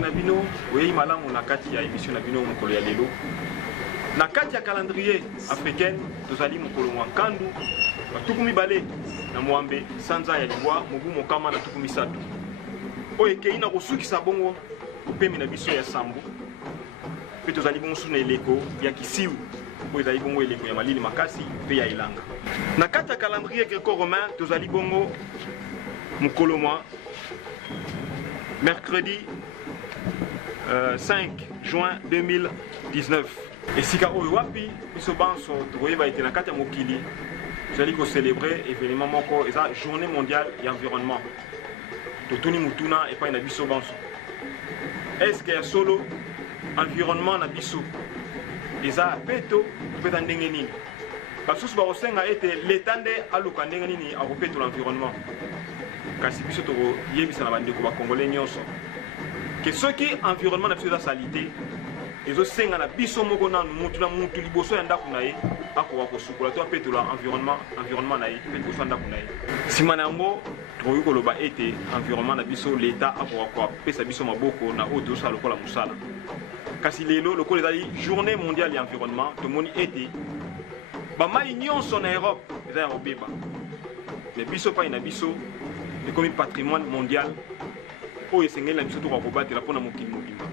Nabino, oui, malamu na kati ya émission Nabino mokolo ya lelo. Na kati ya calendrier africain, tozali mokolo wa nkandu, batukumi bale na mwambe sanza ya liwa mobu mokama na tukumi satu. Oye ke ina kosukisa bongo pemi na biso ya sambu. Pe tozali bongo suna eleko ya kisiu. Oye ezali bongo eleko ya malili makasi pe ya ilanga. Na kati ya calendrier greco-romain, tozali bongo mokolo mwa mercredi 5 juin 2019. Et si oyo wapi biso banso toyeba ete na kati ya mokili tozali ko célébrer événement moko eza journée mondiale ya environnement. Totuni mutuna epai na biso banso. Est-ce que ya solo environnement na biso eza peto peta ndenge nini? Basusu ba osenga ete l'état nde aluka ndenge nini akopeto l'environnement. Kasi biso to yebisa na bandeko ba congolais nyonso que ceux qui environnement na biso eza salite ezo senga na biso moko na mutu liboso ya ndako na ye akoka kosukola to apetola environnement na ye pe liboso ya ndako na ye. Sima na yango tokoki koloba ete environnement na biso l'état akoka kopesa biso maboko na oyo tozosala lokola mosala. Kasi lelo lokola ezali journée mondiale ya environnement tomoni ete bamai nyonso na Europe eza ya kobeba mais biso pai na biso ekomi patrimoine mondial oyo esengeli na biso tokobatela mpona mokili mobimba.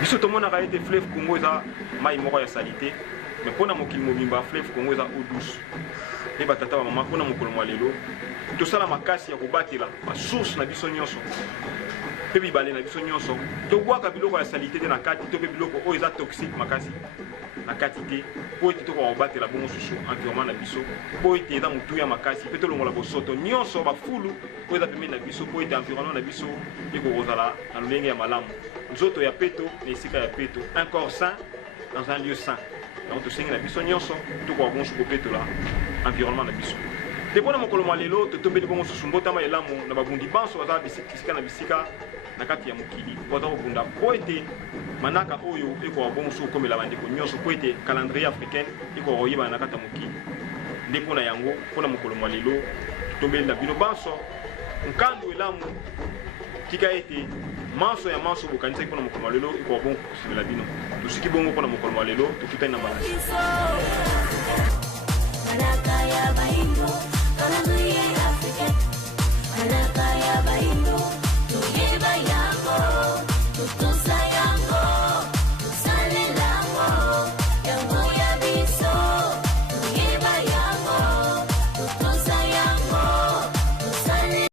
Biso tomonaka ete fleuve Congo eza mai moko ya salite mais mpona mokili mobimba fleuve Congo eza eau douce. E batata bamama mpona mokolo mwa lelo tosala makasi ya kobatela basource na biso nyonso mpe bibale na biso nyonso tobwaka biloko ya salite te na kati to mpe biloko oyo eza toxique makasi na kati te po ete tokoka kobatela bongo susu environnement na biso po ete eza motuya makasi mpe tolongola bosoto nyonso bafulu oyo eza pembeni na biso po ete environnement na biso ekokozala na lolenge ya malamu, nzoto ya peto na esika ya peto, un corps sain dans un lieu sain. Donc tosengi na biso nyonso tokoka bongo susu kopetola environnement na biso. Te mpona mokolo mwa lelo totombeli bongo susu mbotama elamu na babundi banso baza bisika na bisika na kati ya mokili baza kobunda po ete manaka oyo ekoka bongo susu kokomela bandeko nyonso po ete calendrier africain ekoka koyebana na kati ya mokili. Nde mpona yango mpona mokolo mwa lelo totombeli na bino banso nkandu elamu tika ete manso ya manso bokanisaki mpona mokolo mwa lelo ekoka bongo kosimela bino tosiki bongo mpona mokolo mwa lelo tokutani na balasi.